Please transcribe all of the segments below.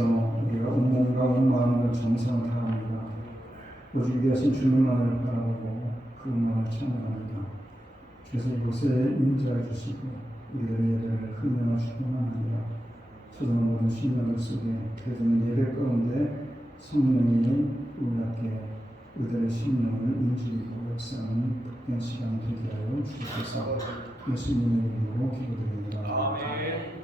앞에서 우리가 온몸과 온 마음을 정성 다합니다. 오직 위대하신 주님만을 바라보고 그분만을 찬양합니다. 그래서 이곳에 임재해 주시고 우리들의 예배를 흠명하실 뿐만 아니라 소중한 모든 신명들 속에 드려지는 예배 가운데 성령이 우리에게 우리들의 심령을 인지리고 역사하는 복된 시간 되게 하여 주시옵소서. 예수님의 이름으로 기도드립니다. 아멘.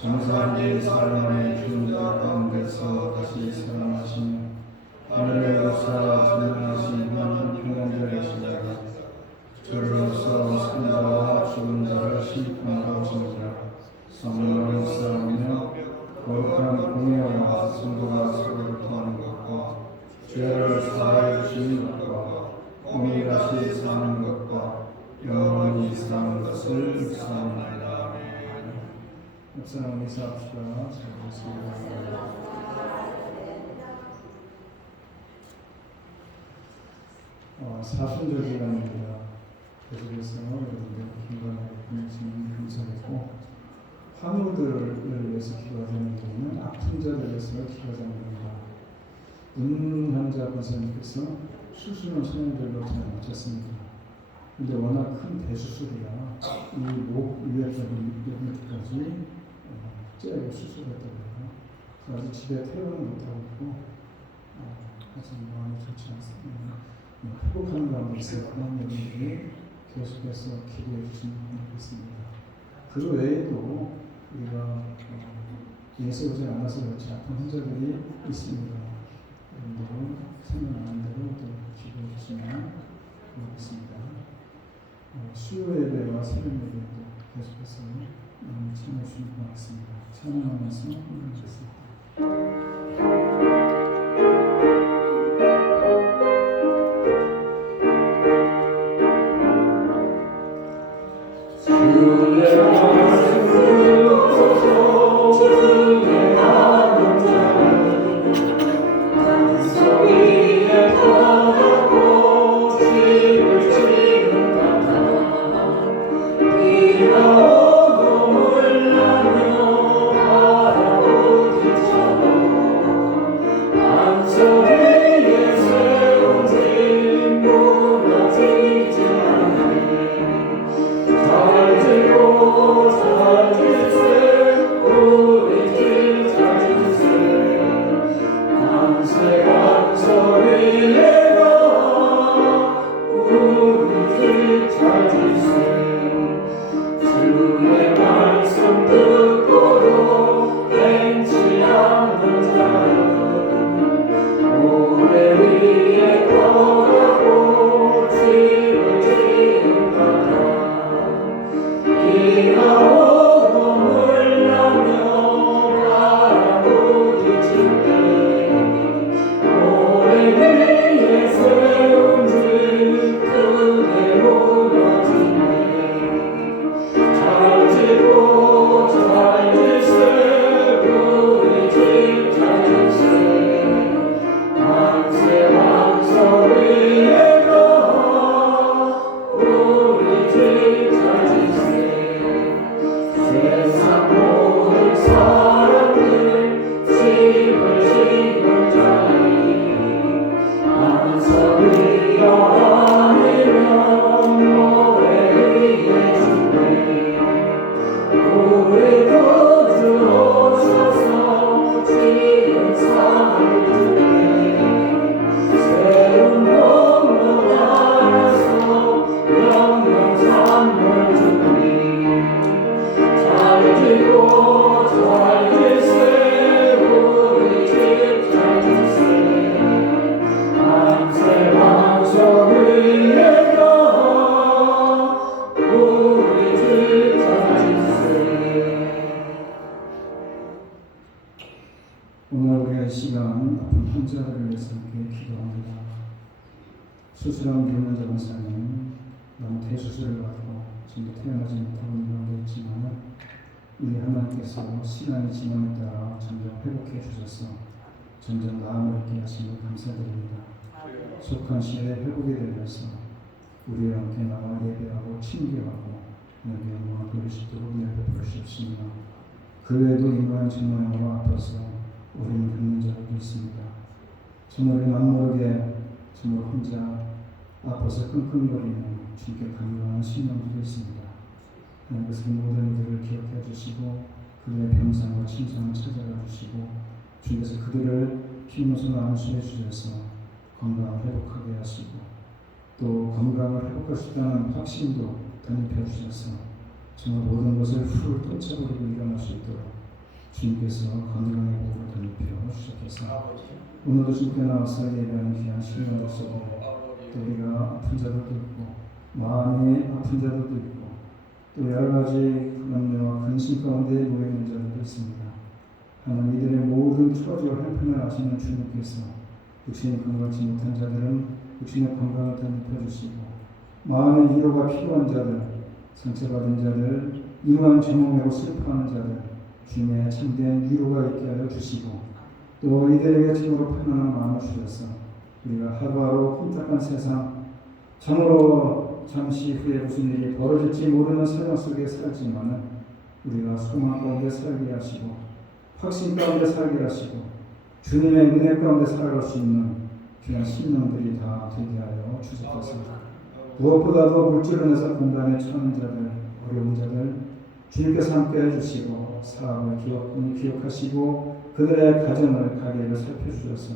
정사의 사랑의 주자 가운데서 다시 살아나시며 하늘의 보사 전능하신 하나님 평강자이시다. 저로서 산자와 죽은 자를 심판하시니라. 성령을 쌓으며 거룩한 공예와 성도가 서로를 통하는 것과 죄를 사하여 주시는 것과 몸이 다시 사는 것과 영원히 사는 것을 묵상하나이다. 묵상하며 인사합시다. 사순절 기간입니다. 계속해서 여러분들 건강하게 보내시는 감사하고 환우들을 위해서 기도하자는 경우는 아픈 자들을 위해서 기도하자는 겁니다. 문환자 권사님께서 수술은 소년들로 잘 마쳤습니다. 근데 워낙 큰 대수술이라 이 목 위에서부터 여기까지 째고 수술했다고 해요. 그래서 아직 집에 퇴원은 못하고 있고 아직 마음이 좋지 않습니다. 회복하는 가운데 있어서 여러분들이 계속해서 기도해 주시면 좋겠습니다. 그 외에도 우리가 예수 오지 않아서 그렇지 아픈 환자들이 있습니다. 여러분들은 생각나는 대로 또 기도해 주시면 좋겠습니다. 수요 예배와 새벽 예배도 계속해서 참여해 주시면 고맙습니다. 찬양하면서 끝내겠습니다. Oh 오늘 우리가 이 시간 아픈 환자들을 위해서 함께 기도합니다. 수술한 병원자 원사님 너무 대수술을 받고 지금 태어나지 못하고 있는 가운데 있지만 우리 하나님께서 시간이 지남에 따라 점점 회복해 주셔서 점점 나음을 있게 하시니 감사드립니다. 속한 시에 회복이 되면서 우리와 함께 나와 예배하고 친교하고 내게 영광을 돌릴 수 있도록 은혜를 베푸시옵시며 그 외에도 인간 증명으로 아파서 우리는 듣는 자들도 있습니다. 정말 남모르게 정말 혼자 아파서 끙끙거리는 주께 간구하는 신령들도 있습니다. 하나님께서 모든 이들을 기억해 주시고 그들의 병상과 침상을 찾아가 주시고 주께서 그들을 피노소 안수해 주셔서 건강을 회복하게 하시고 또 건강을 회복할 수 있다는 확신도 덧입혀 주셔서 정말 모든 것을 훌 떨쳐버리고 일어날 수 있도록 주님께서 건강의 복을 덧입혀 주셔서 오늘도 주께 나와서 예배하는 귀한 신령들 속에 또 우리가 아픈 자들도 있고 마음이 아픈 자들도 있고 또 여러 가지 염려와 근심 가운데 놓여있는 자들도 있습니다. 하나님 이들의 모든 처지와 형편을 아시는 주님께서 육신이 건강하지 못한 자들은 육신의 건강을 덧입혀 주시고 마음의 위로가 필요한 자들, 상처받은 자들, 이러한 정욕으로 슬퍼하는 자들 주님의 참된 위로가 있게 하여 주시고 또 이들에게 참으로 편안한 마음을 주셔서 우리가 하루하루 혼탁한 세상 참으로 잠시 후에 무슨 일이 벌어질지 모르는 세상 속에 살지만 우리가 소망 가운데 살게 하시고 확신 가운데 살게 하시고 주님의 은혜 가운데 살아갈 수 있는 귀한 신령들이 다 되게 하여 주옵소서. 무엇보다도 물질론에서 공단에 처한 자들, 어려운 자들 주님께서 함께 해주시고 사업을 기억하시고 그들의 가정을 가게를 살펴주셔서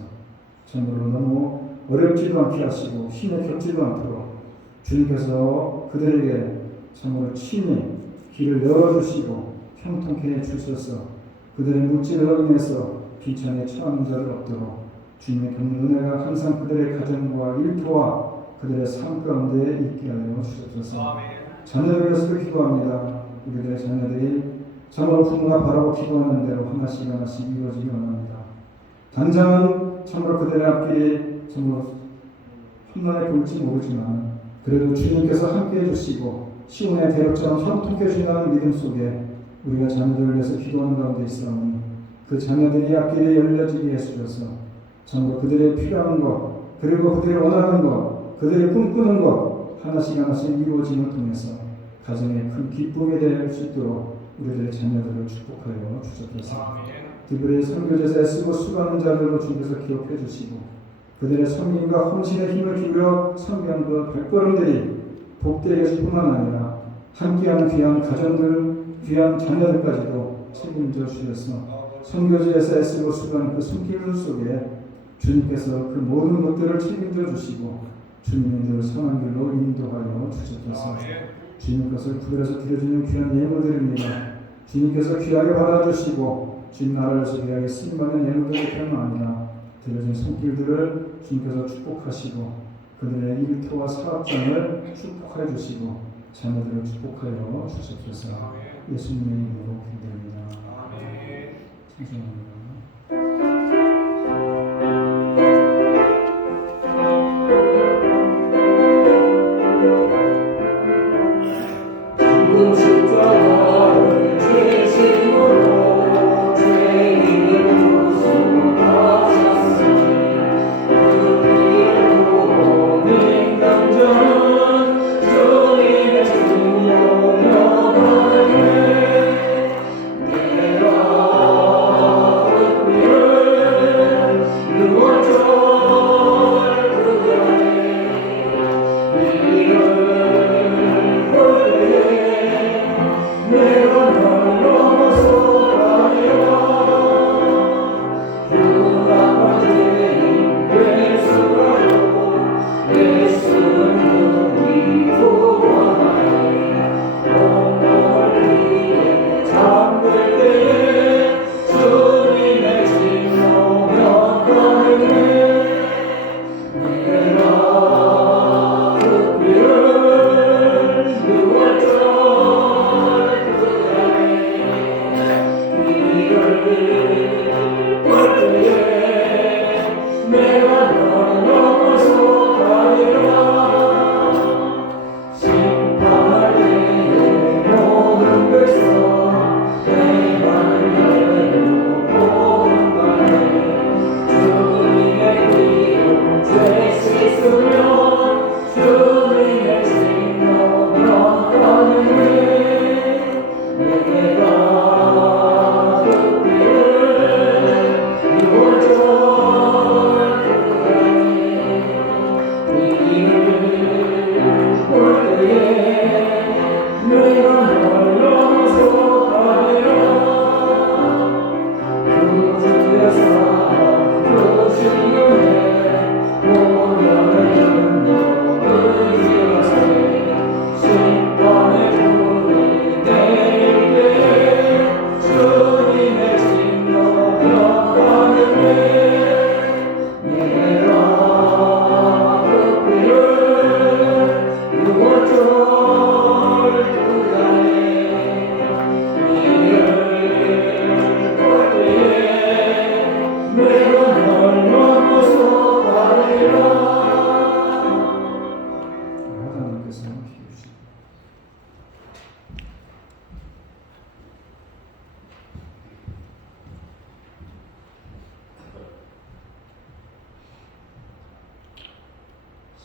정말로 너무 어렵지도 않게 하시고 힘에 겹지도 않도록 주님께서 그들에게 정말로 친히 길을 열어주시고 형통케 해주셔서 그들의 물질로 인해서 비천에 처한 자들 없도록 주님의 격려 은혜가 항상 그들의 가정과 일터와 그들의 삶 가운데 있게 하여 주옵소서. 자녀를 위해서도 기도합니다. 우리들의 자녀들이 참으로 부모가 바라고 기도하는 대로 하나씩 하나씩 이루어지기 원합니다. 당장은 참으로 그들의 앞길이 참으로 험난해 보일지 모르지만 그래도 주님께서 함께 해주시고 시온의 대역처럼 형통케 해주신다는 믿음 속에 우리가 자녀들을 위해서 기도하는 가운데 있사오니 그 자녀들이 앞길에 열려지게 해주셔서 참으로 그들의 필요한 것 그리고 그들이 원하는 것 그들이 꿈꾸는 것 하나씩 하나씩 이루어짐을 통해서 가정의 큰 기쁨이 될 수 있도록 우리들의 자녀들을 축복하여 주옵소서. 그들의 선교제사에 쓰고 수고하는 자들로 주께서 기억해 주시고 그들의 섬김과 헌신의 힘을 기울여 섬기는 그 발걸음들이 복되게 해줄 뿐만 아니라 함께하는 귀한 가정들, 귀한 자녀들까지도 책임져 주셔서 선교제사에 쓰고 수고하는 그 손길 속에 주님께서 그 모든 것들을 책임져 주시고 주님의 늘 선한 길로 인도하여 주옵소서. 주님 것을 구별해서 드려지는 귀한 예물들입니다. 주님께서 귀하게 받아주시고 주님 나라에서 귀하게 쓰임받는 예물들이 뿐만 아니라 드려진 손길들을 주님께서 축복하시고 그들의 일터와 사업장을 축복해 주시고 자녀들을 축복하여 주옵소서. 예수님의 이름으로 기도합니다. 감사합니다.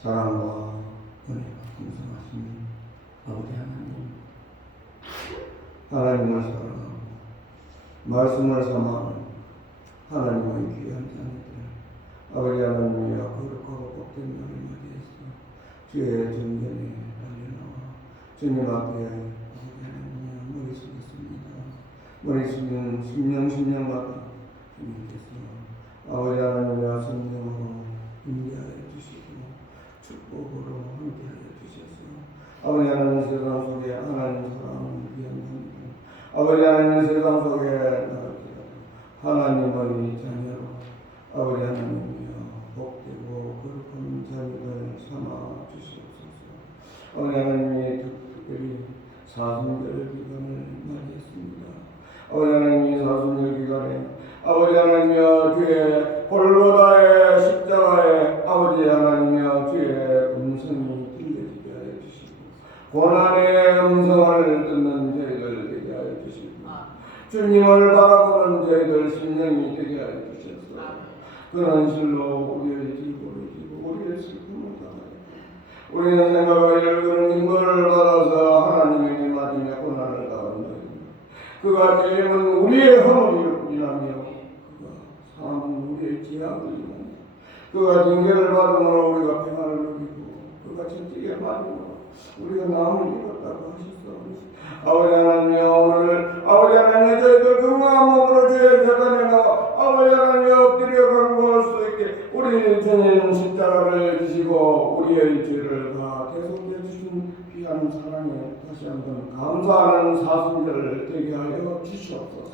사랑과 은혜가 풍성하신 아버지 하나님을 사랑하고 말씀을 삼아 하나님의 귀한 자녀들 아버지 하나님이여 거룩하고 복된 날을 맞이해서 주의 정전에 달려나와 주님 앞에 아버지 하나님이여 머리 숙였습니다. 머리 숙이는 심령마다 주님께서 아버지 하나님이여 성령으로 인도하여 주시고 축복으로 함께하여 주셔서 아버지 하나님 세상 속에 하나님 사랑하는 귀한 자녀들 아버지 하나님 세상 속에 하나님의 자녀로 아버지 하나님이여 복되고 거룩한 자녀들 삼아 주시옵소서. 아버지 하나님이 특별히 사순절 기간을 맞이했습니다. 아버지 하나님이 사순절 기간에 아버지 하나님이여 주의 골고다의 십자가에 아버지 하나님이여 주의 음성이 들려지게 하여 주시고 고난의 음성을 듣는 저희들 되게 하여 주시고 주님을 바라보는 저희들 심령이 되게 하여 주셔서 그런 실로 우리의 질고를 지고 우리의 슬픔을 당하여 우리는 생각과 열거는 인고를 받아서 하나님에게 맞으며 고난을 당한다. 그가 죄임은 우리의 허물을 인하며 그가 사함은 우리의 죄악을 인하며 그가 징계를 받음으로 우리가 평안을 누리고 그가 천지에 맞음으로 우리가 나음을 입었다고 하셨사오니 아버지 하나님이여 오늘 아버지 하나님 저희들 건강한 몸으로 주의 재단에 나와 아버지 하나님 엎드려 간구할 수 있게 우리 주님 십자가를 지시고 우리의 죄를 다 대속해 주신 귀한 사랑에 다시 한번 감사하는 사순절을 되게 하여 주시옵소서.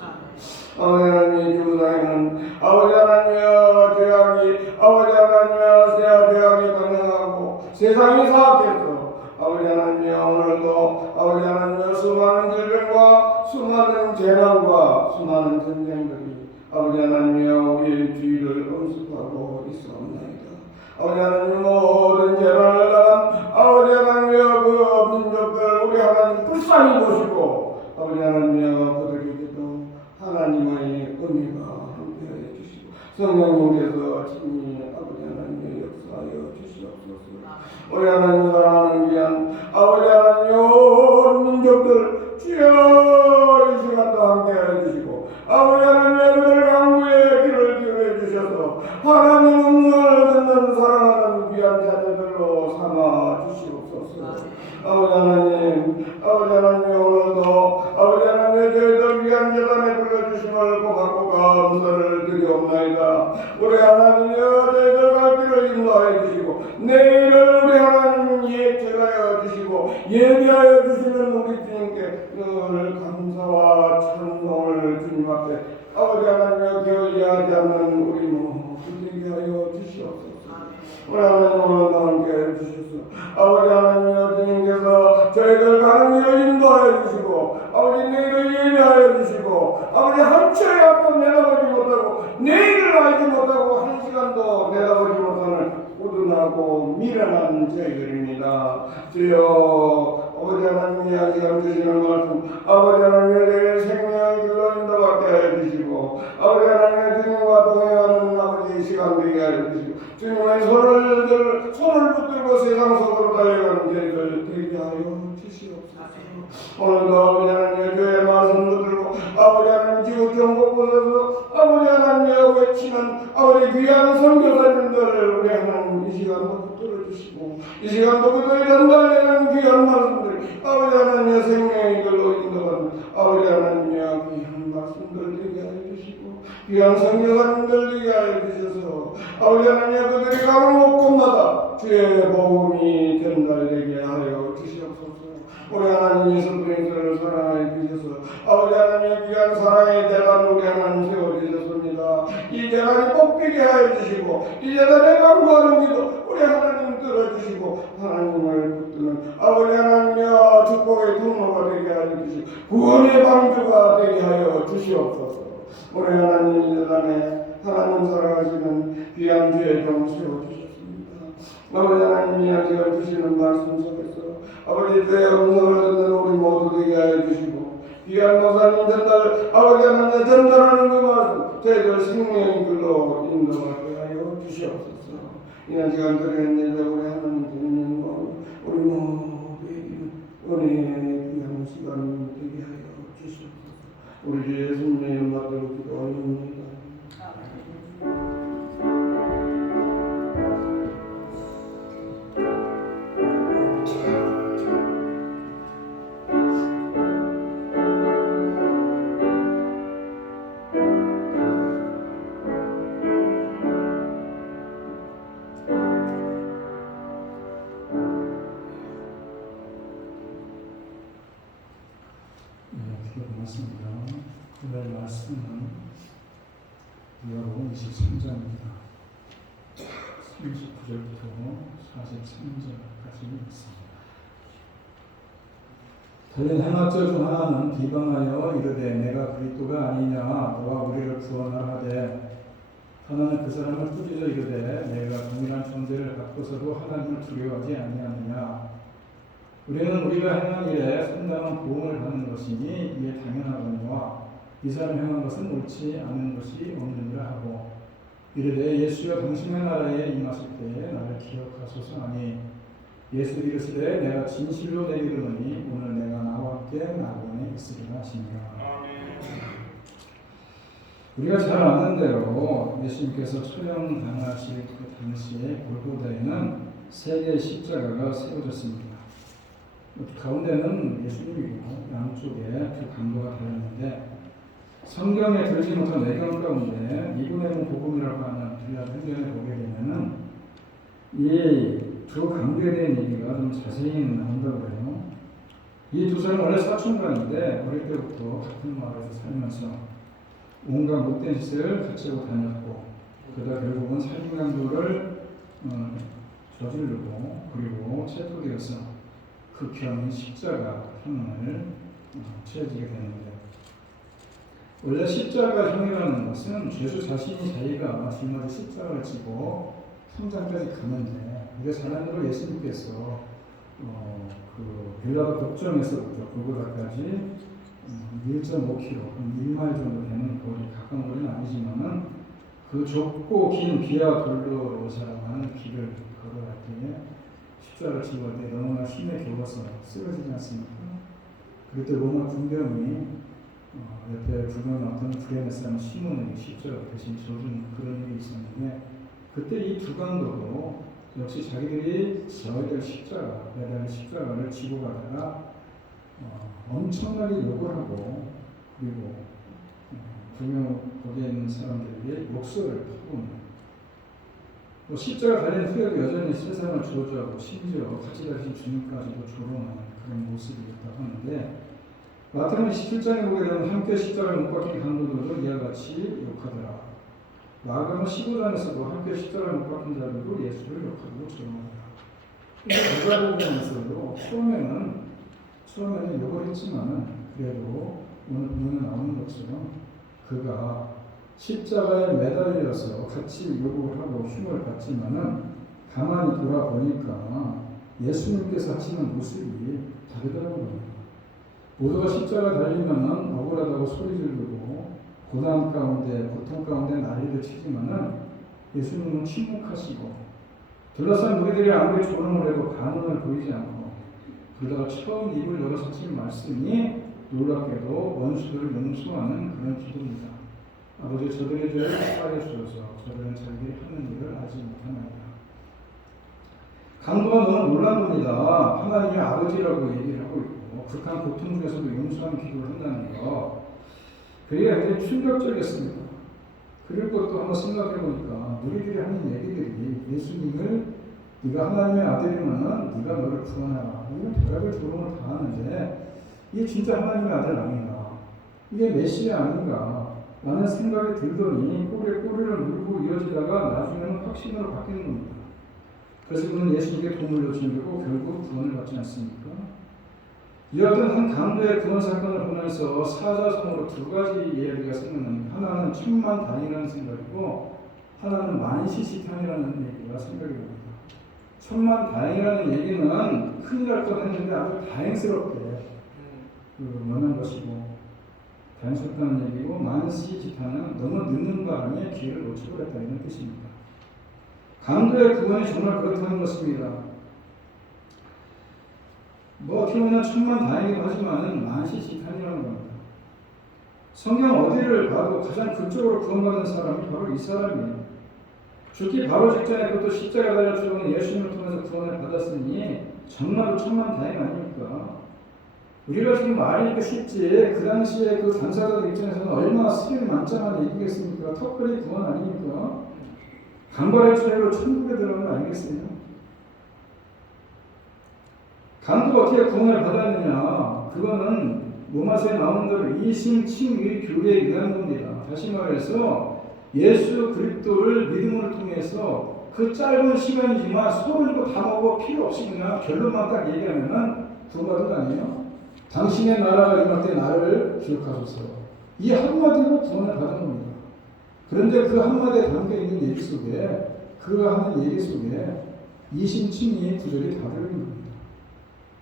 아버지 하나님 주부장에는 아버지 하나님이여 죄악이 아버지 하나님이여 죄악이 가능하고 세상이 사악해서 아버지 하나님이여 오늘도 아버지 하나님이여 수많은 질병과 수많은 재난과 수많은 전쟁들이 아버지 하나님이여 우리의 주위를 엄습하고 있사옵나이다. 아버지 하나님 모든 재난을 당한 아버지 하나님이여 그 민족들 우리 하나님 불쌍히 보시고 아버지 하나님이여 그들에게도 하나님의 은혜가 함께하여 주시고 성령님께서 친히 아버지 하나님의 역사하여 주시옵소서. 우리 하나님 사랑하는 귀한 아버지 하나님 온 민족들 주여 이 시간도 함께하여 주시고 아버지 하나님 그들 강구에 귀를 기울여 주셔서 하나님 음성을 듣는 사랑하는 귀한 자녀들로 삼아 주시옵소서. 아버지 하나님 오늘도 아버지 하나님 저희들 귀한 재단에 불러주심을 고맙고 감사를 드리옵나이다. 우리 하나님이여 저희들 갈 길을 인도하여 주시고 내일을 우리 하나님 예측하여 주시고 예비하여 주시는 우리 주님께 늘 감사와 찬송을 주님 앞에 아버지 하나님이여 게을리하지 않는 우리 모두 되게 하여 주시옵소서. 우리 하나님 오늘도 함께해 주셔서 아버지 하나님이여 주님께서 저희들 가는 길을 인도하여 주시고 아버지 내일을 예비하여 주시고 아버지 한 채의 앞도 내다보지 못하고 내일을 알지 못하고 한 시간도 내다보지 못하는 우둔하고 미련한 저희들입니다. 주여 아버지 하나님이 한 시간 주시는 말씀 아버지 하나님의 생명의 길로 인도받게 하여 주시고 아버지 하나님의 주님과 동행하는 아버지 시간 되게 하여 주시고 주님의 손을 붙들고 세상 속으로 달려가는 저희들 되게 하여 주시옵소서. 오늘도 아버지 하나님의 주의 말씀 붙들고 아버지 하나님 지구촌 곳곳에서 아버지 하나님의 외치는 아버지 귀한 선교사님들을 우리 하나님 이 시간도 붙들어 주시고 이 시간도 그들이 전달하는 귀한 말씀들 아버지 하나님의 생명의 길로 인도하는 아버지 하나님의 귀한 말씀들 되게 하여 주시고 귀한 선교사님들 되게 하여 주셔서 아버지 하나님 그들이 가는 곳곳마다 주의 복음이 전달되게 하여 주시옵소서. 우리 하나님 예수 그리스도를 사랑하여 주셔서 아버지 하나님의 귀한 사랑의 대단 우리 하나님 세워주셨습니다. 이 재단이 복되게 하여 주시고 이 재단에 간구하는 기도 우리 하나님 들어주시고 하나님을 붙드는 아버지 하나님의 축복의 통로가 되게 하여 주시고 구원의 방주가 되게 하여 주시옵소서. 우리 하나님 이 재단에 하나님 사랑하시는 귀한 주의 종 세워주셨습니다. 아버지 하나님이 아직은 주시는 말씀 속에서 아버지 주의 음성을 듣는 우리 모두 되게 하여 주시고 귀한 목사님 전달 아버지 하나님 전달하는 그 말씀 저희들 생명의 길로 인도하게 하여 주시옵소서. 이날 시간 드리는 우리 하나님 드리는 것 우리 모두에게 은혜의 귀한 시간 되게 하여 주시옵소서. 우리 주 예수님의 이름 받들어 기도하옵나이다. 고맙습니다. 오늘 말씀은 누가복음 23장입니다. 39절부터 43절까지 있습니다. 달린 행악자 중 하나는 비방하여 이르되 내가 그리스도가 아니냐 너가 우리를 구원하라 하되 하나는 그 사람을 꾸짖어 이르되 내가 동일한 존재를 갖고서도 하나님을 두려워하지 아니하느냐 우리는 우리가 행한 일에 상당한 보응을 받는 것이니 이에 당연하거니와 이 사람 행한 것은 옳지 않은 것이 없느니라 하고 이르되 예수여 당신의 나라에 임하실 때에 나를 기억하소서 하니 예수 이르시되 내가 진실로 내게 이르노니 오늘 내가 나와 함께 낙원에 있으리라 하시니라. 우리가 잘 아는 대로 예수님께서 처형당하실 그 당시에 골고다에는 세 개의 십자가가 세워졌습니다. 가운데는 예수님이고 양쪽에 두 강도가 달렸는데 성경에 들지 못한 내경 가운데 니고데모 복음이라고 하는 주야 편견에 보게 되면은 이 두 강도에 대한 얘기가 좀 자세히 나온다고 해요. 이 두 사람은 원래 사촌간인데 어릴 때부터 같은 마을에서 살면서 온갖 못된 짓을 같이 하고 다녔고 그러다 결국은 살인 강도를 저지르고 그리고 체포되어서 극형인 십자가형을 취해지게 되는데 원래 십자가형이라는 것은 죄수 자신이 자기가 짊어진 십자가를 지고 성장까지 가는데 이게 사람으로 예수님께서 그 빌라도 법정에서부터 골고다까지 1.5km, 1마일 정도 되는 거리, 가까운 거리는 아니지만은 그 좁고 긴 비아 돌로로사라는 길을 걸어갈 때에 십자가를 집을 때 너무나 힘에 겨워서 쓰러지지 않습니까? 그때 로마 군병이 옆에 불명한 어떤 구레네 사람 시몬에게 십자가 대신 져준 그런 일이 있었는데 그때 이 두 강도도 역시 자기들이 져야 될 십자가, 매달 십자가를 지고 가다가 엄청나게 욕을 하고 그리고 분명 거기에 있는 사람들에게 욕설을 퍼붓는 또 십자가 달린 후에도 여전히 세상을 저주하고 심지어 같이 가신 주님까지도 조롱하는 그런 모습이었다고 하는데 마태복음 17장에 보게 되면 함께 십자가를 못 박힌 강도들도 이와 같이 욕하더라. 마가복음 15장에서도 함께 십자가를 못 박힌 자들도 예수를 욕하고 조롱하더라. 누가복음에서도 처음에는 욕을 했지만은 그래도 오늘 본문에 나오는 것처럼 그가 십자가에 매달려서 같이 요구를 하고 흉을 받지만은 가만히 돌아보니까 예수님께서 하시는 모습이 다르더라고요. 모두가 십자가 달리면은 억울하다고 소리 지르고 고난 가운데 고통 가운데 난리를 치지만은 예수님은 침묵하시고 둘러싼 무리들이 아무리 조롱을 해도 반응을 보이지 않고 그러다가 처음 입을 열어서 하신 말씀이 놀랍게도 원수들을 용서하는 그런 기도입니다. 아버지 저들의 죄를 사하여 주셔서 저들은 자기들이 하는 일을 알지 못하나이다. 강도가 너무 놀란 겁니다. 하나님이 아버지라고 얘기를 하고 있고 극한 고통 중에서도 용서하는 기도를 한다는 거 그게 굉장히 충격적이었습니다. 그리고 또 한번 생각해 보니까 우리들이 하는 얘기들이 예수님을 네가 하나님의 아들이면은 네가 너를 구원하라 이런 별별 조롱을 다 하는데 이게 진짜 하나님의 아들 아닌가 이게 메시아 아닌가 라는 생각이 들더니 꼬리에 꼬리를 물고 이어지다가 나중에는 확신으로 바뀌는 겁니다. 그래서 그는 예수님께 도움을 요청하고 결국 구원을 받지 않습니까? 이와 같은 한 강도의 구원 사건을 보면서 사자성어로 두 가지 이야기가 생각납니다. 하나는 천만다행이라는 생각이고 하나는 만시지탄이라는 얘기가 생각이 납니다. 천만다행이라는 얘기는 큰일 날 뻔했는데 아주 다행스럽게 원한 것이고 다행스럽다는 얘기고 만시지탄은 너무 늦는 바람에 기회를 놓치고 그랬다 이런 뜻입니다. 강도의 구원이 정말 그렇다는 것입니다. 어떻게 보면 천만다행이기도 하지만 만시지탄이라는 겁니다. 성경 어디를 봐도 가장 극적으로 구원받은 사람이 바로 이 사람이에요. 죽기 바로 직전에 그것도 십자가 달려 죽은 예수님을 통해서 구원을 받았으니 정말로 천만다행 아닙니까? 우리가 지금 말하니까 쉽지 그 당시에 그 당사자들 입장에서는 얼마나 스릴 만장한 얘기겠습니까? 턱걸이 구원 아닙니까? 강발의 차이로 천국에 들어가는 거 아니겠습니까? 강도가 어떻게 구원을 받았느냐? 그거는 로마서에 나오는 대로 이심칭의 교회에 의한 겁니다. 다시 말해서 예수 그리스도를 믿음을 통해서 그 짧은 시간이지만 소원이고 다 먹어 필요 없이 그냥 결론만 딱 얘기하면은 구원받은 거 아니에요? 당신의 나라가 임할 때 나를 기억하소서. 이 한마디로 구원을 받은 겁니다. 그런데 그 한마디에 담겨있는 얘기 속에 그 하는 얘기 속에 이심칭의 구절이 다 들어있는 겁니다.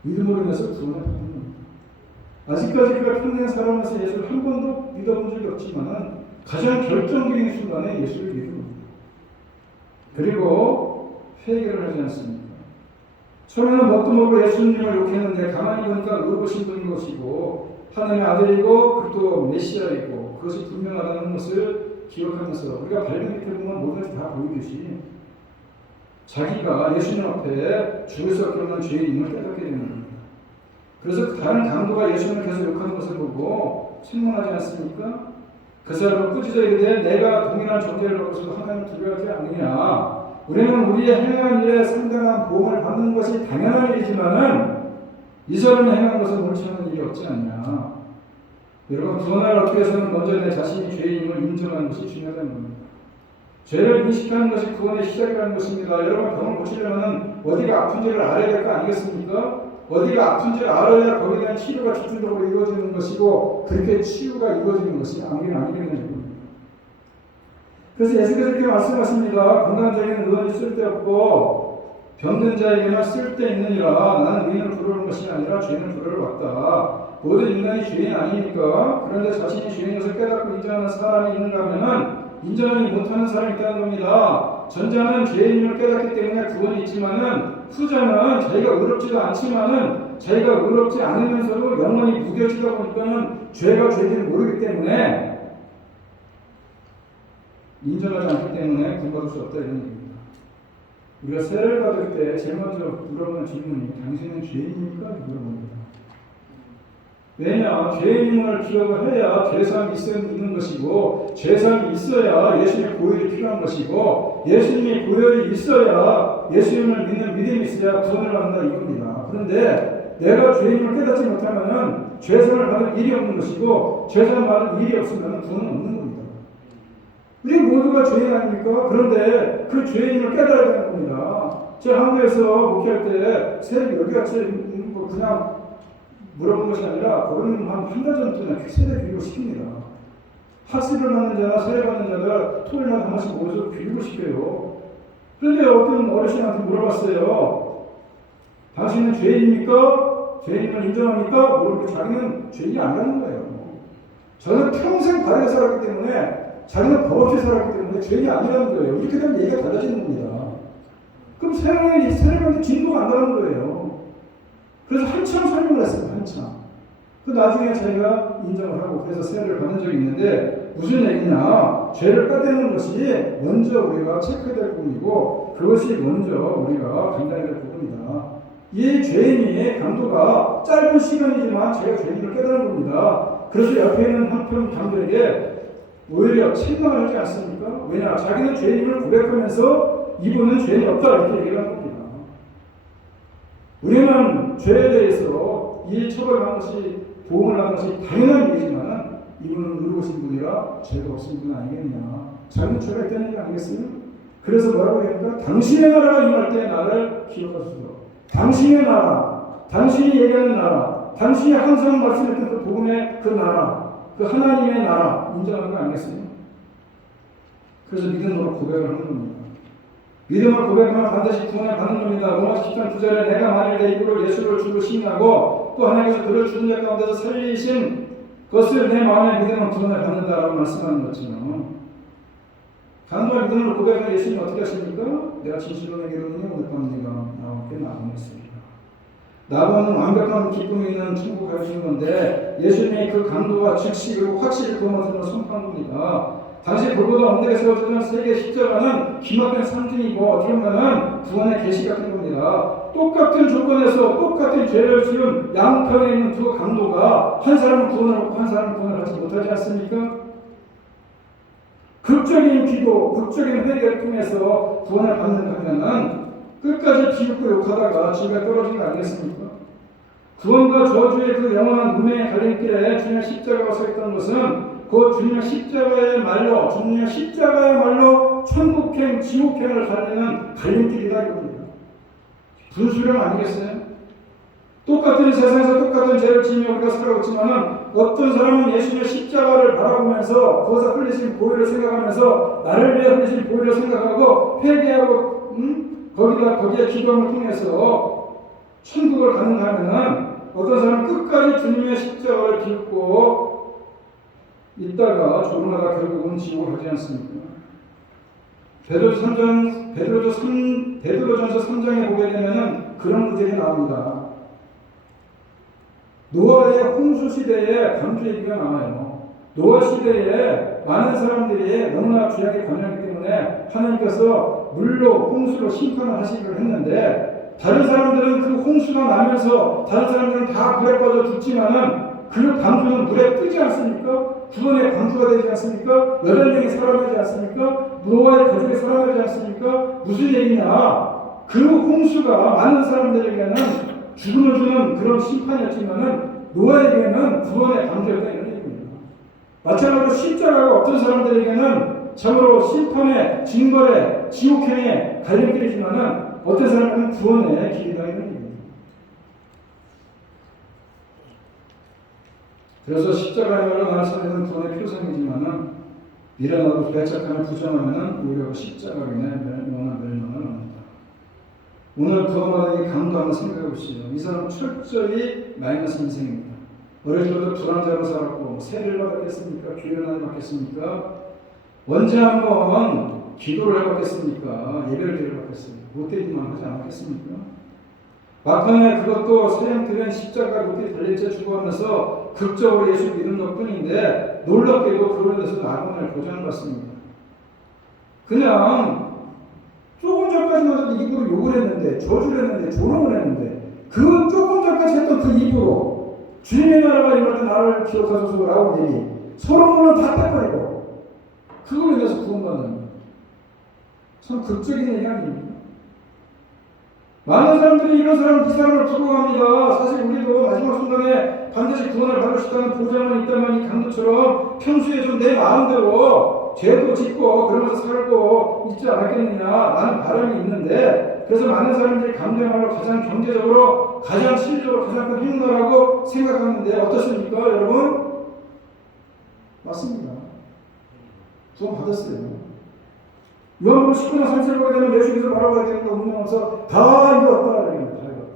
믿음으로 인해서 구원을 받는 겁니다. 아직까지 그가 평생 살아오면서 예수를 한 번도 믿어본 적이 없지만 가장 결정적인 순간에 예수를 믿은 겁니다. 그리고 회개를 하지 않습니까? 처음에는 뭣도 모르고 예수님을 욕했는데 가만히 보니까 의로우신 분인 것이고 하나님의 아들이고 그리고 메시아이고 그것이 분명하다는 것을 기억하면서 우리가 발견 밑에 보면 모든 것이 다 보이듯이 자기가 예수님 앞에 죽을 수 없는 죄인임을 깨닫게 되는 겁니다. 그래서 다른 강도가 예수님을 계속 욕하는 것을 보고 책망하지 않습니까? 그 사람은 꾸짖어 이르되 내가 동일한 존재를 하고서도 하나님을 두려워하지 않느냐. 우리는 우리의 행한 일에 상당한 보험을 받는 것이 당연한 일이지만은 이 사람이 행한 것은 옳지 않은 일이 없지 않냐. 여러분 구원을 얻기 위해서는 먼저 내 자신이 죄인임을 인정하는 것이 중요하다는 겁니다. 죄를 인식하는 것이 구원의 시작이라는 것입니다. 여러분 병을 고치려면 어디가 아픈지를 알아야 될 거 아니겠습니까? 어디가 아픈지를 알아야 거기에 대한 치료가 집중적으로 이루어지는 것이고 그렇게 치유가 이루어지는 것이 아니겠느냐. 그래서 예수께서 이렇게 말씀하십니다. 건강적인 의원이 쓸데없고 병든 자에게만 쓸데있느니라. 나는 의인을 부르는 것이 아니라 죄인을 부르러 왔다. 모든 인간이 죄인 아닙니까? 그런데 자신이 죄인 것을 깨닫고 인정하는 사람이 있는가 하면 인정하지 못하는 사람이 있다는 겁니다. 전자는 죄인임을 깨닫기 때문에 구원이 있지만은 후자는 자기가 의롭지도 않지만은 자기가 의롭지 않으면서도 영원히 무뎌지다 보니까는 죄가 죄인을 모르기 때문에 인정하지 않기 때문에 구원받을 수 없다 이런 얘기입니다. 우리가 세례를 받을 때 제일 먼저 물어보는 질문이 당신은 죄인입니까? 물어봅니다. 왜냐? 죄인임을 기억을 해야 죄사함이 있는 것이고 죄사함이 있어야 예수님의 보혈이 필요한 것이고 예수님의 보혈이 있어야 예수님을 믿는 믿음이 있어야 구원을 받는다 이겁니다. 그런데 내가 죄인임을 깨닫지 못하면 죄사함을 받을 일이 없는 것이고 죄사함을 받을 일이 없으면 구원은 없는 겁니다. 우리 모두가 죄인 아닙니까? 그런데 그 죄인임을 깨달아야 되는 겁니다. 제가 한국에서 목회할 때 세례 여기같이 그냥 물어본 것이 아니라 거기는 한 달 전부터 세례 교육을 시킵니다. 학습을 받는 자나 세례 받는 자가 토요일마다 한 번씩 모여서 교육을 시켜요. 그런데 어떤 어르신한테 물어봤어요. 당신은 죄인입니까? 죄인임을 인정합니까? 모르고 자기는 죄인이 아니라는 거예요. 저는 평생 바르게 살았기 때문에 자기는 법 없이 살았기 때문에 죄인이 아니라는 거예요. 이렇게 되면 얘기가 달라지는 겁니다. 그럼 세례받는데 진도가 안 나가는 거예요. 그래서 한참 설명을 했어요. 한참. 그 나중에 자기가 인정을 하고 그래서 세례를 받은 적이 있는데 무슨 얘기냐. 죄를 까대는 것이 먼저 우리가 체크해야 될 부분이고 그것이 먼저 우리가 감당해야 될 부분이다. 이 죄인이 강도가 짧은 시간이지만 제가 죄인을 깨달은 겁니다. 그래서 옆에 있는 한편 강도에게 오히려 책망을 하지 않습니까? 왜냐? 자기는 죄인임을 고백하면서 이분은 죄인이 없다 이렇게 얘기를 한 겁니다. 우리는 죄에 대해서 이 처벌하는 것이 보험을 하는 것이 당연한 일이지만 이분은 의로우신 분이라 죄가 없으신 분 아니겠냐. 자기는 죄가 있다는 얘기 아니겠어요? 그래서 뭐라고 얘기합니까? 당신의 나라가 임할 때 나를 기억하소서. 당신의 나라, 당신이 얘기하는 나라, 당신이 항상 말씀했던 그 복음의 그 나라, 그 하나님의 나라 인정하는 거 아니겠어요? 그래서 믿음으로 고백을 하는 겁니다. 믿음을 고백하면 반드시 구원을 받는 겁니다. 로마서 10장 9절에 내가 만일 내 입으로 예수를 주로 시인하고 또 하나님께서 그를 죽은 자 가운데서 살리신 것을 내 마음에 믿으면 구원을 받는다라고 말씀하는 것처럼 간도와 믿음을 고백하는 예수님 어떻게 하십니까? 내가 진실로 내게 이르노니 오늘 밤 네가 나와 함께 나오겠으리라. 나보는 완벽한 기쁨이 있는 천국 갈 수 있는 건데 예수님의 그 강도와 즉시 그리고 확실히 그것만으로 선포합니다. 당시 골고다 언덕에 세워지던 세계의 십자가는 기막힌 상징이고 어떻게 보면 구원의 계시 같은 겁니다. 똑같은 조건에서 똑같은 죄를 지은 양편에 있는 두 강도가 한 사람은 구원을 받고 한 사람은 구원을 받지 못하지 않습니까? 극적인 기도, 극적인 회개를 통해서 구원을 받는다면 끝까지 비웃고 욕하다가 지옥에 떨어진 거 아니겠습니까? 구원과 저주의 그 영원한 운명의 갈림길에 주님의 십자가가 서 있다는 것은 그 주님의 십자가의 말로, 주님의 십자가의 말로 천국행, 지옥행을 갈리는 갈림길이다 이겁니다. 분수령 아니겠어요? 똑같은 세상에서 똑같은 죄를 지으며 우리가 살아오고 있지만은 어떤 사람은 예수님의 십자가를 바라보면서 거기서 흘리신 보혈을 생각하면서 나를 위해 흘리신 보혈을 생각하고 회개하고 거기에 기도함을 통해서 천국을 가는가 하면은 어떤 사람은 끝까지 주님의 십자가를 밟고 있다가 조롱하다 결국은 지옥을 가지 않습니까? 베드로전서 3장에 보게 되면은 그런 구절이 나옵니다. 노아의 홍수 시대에 강주 얘기가 나와요. 노아 시대에 많은 사람들이 너무나 죄악에 관여하기 때문에 하나님께서 물로 홍수로 심판을 하시기로 했는데 다른 사람들은 그 홍수가 나면서 다른 사람들은 다 물에 빠져 죽지만은 그 강주는 물에 뜨지 않습니까? 구원의 강주가 되지 않습니까? 8명이 살아나지 않습니까? 노아의 가족이 살아나지 않습니까? 무슨 얘기냐? 그 홍수가 많은 사람들에게는 죽음을 주는 그런 심판이었지만은 노아에게는 구원의 강주였다 이런 얘기입니다. 마찬가지로 십자가가 어떤 사람들에게는 참으로 심판의 징벌의 지옥행의 갈림길이지만은 어떤 사람은 구원의 길이다 이런 얘기입니다. 그래서 십자가야말로 나를 살리는 구원의 표상이지만은 미련하고 배척하며 부정하면은 오히려 그 십자가로 인해 영원한 멸망을 얻는다. 오늘 구원받은 이 강도 한번 생각해 보시죠. 이 사람은 철저히 마이너스 인생입니다. 어릴 때부터 불안자로 살았고 세례를 받았겠습니까? 교회를 안 받겠습니까? 언제 한번 기도를 해봤겠습니까? 예배를 드려봤겠습니까? 못되기만 하지 않았겠습니까? 막판에 그것도 사형들은 십자가 높이 달릴째 죽어가면서 극적으로 예수 믿은 것 뿐인데 놀랍게도 그로 인해서 낙원을 보장받습니다. 그냥 조금 전까지만 해도 입으로 욕을 했는데 저주를 했는데 조롱을 했는데 그 조금 전까지 했던 그 입으로 주님의 나라가 임할 때 나를 기억하소서라고 얘기 서로는 다 빼버리고 그걸로 인해서 구원받는 참 극적인 얘기 아닙니까? 많은 사람들이 이런 사람, 이 사람을 부러워합니다. 사실 우리도 마지막 순간에 반드시 구원을 받을 수 있다는 보장만 있다면 이 강도처럼 평소에 좀 내 마음대로 죄도 짓고 그러면서 살고 있지 않았겠느냐라는 바람이 있는데 그래서 많은 사람들이 감정하고 가장 경제적으로, 가장 실질적으로 가장 큰 행동이라고 생각하는데 어떻습니까, 여러분? 맞습니다. 구원 받았어요. 요한복음 19장 30절 보게 되면 예수께서 바로 가게 되는 거 운명하면서 다 이뤘다 이렇게 다 이뤘다.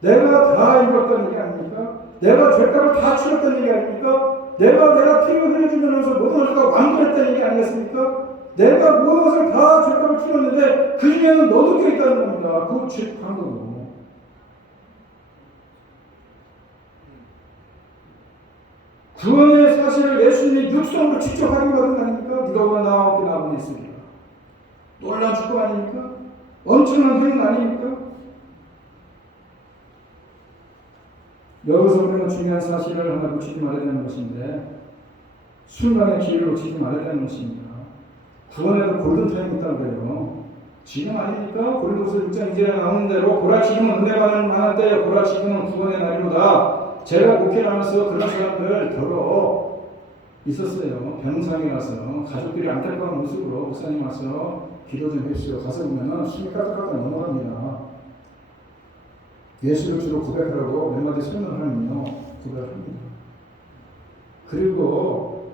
내가 다 이뤘다는 얘기 아닙니까? 내가 죄값을 다 치렀다는 얘기 아닙니까? 내가 피를 흘려주면서 모든 것을 다 완전했다는 얘기 아니겠습니까? 내가 모든 것을 다 죄값을 치렀는데 그 중에는 너도 껴있다는 겁니다. 그 죄 방법으로. 구원의 사실을 예수님이 육성으로 직접 확인받은 거 아닙니까? 네가 오늘 나와 함께 나무에 있으리라. 놀라운 축복 아닙니까? 엄청난 행운 아닙니까? 여기서 우리는 중요한 사실을 하나 놓치지 말아야 되는 것인데 순간의 기회를 놓치지 말아야 되는 것입니다. 구원에도 골든타임이 있다고 해요. 지금 아닙니까? 고린도서 6장 2절에 나오는 대로 보라 지금은 은혜받는 만한 때요 보라 지금은 구원의 날이로다. 제가 목회를 하면서 그런 사람들 더러 있었어요. 병상에 가서 가족들이 안타까운 모습으로 목사님 와서 기도 좀 해주세요. 가서 보면은 숨이 까딱까딱 넘어갑니다. 예수를 주로 고백하라고 몇 마디 설명하면요 고백합니다. 그리고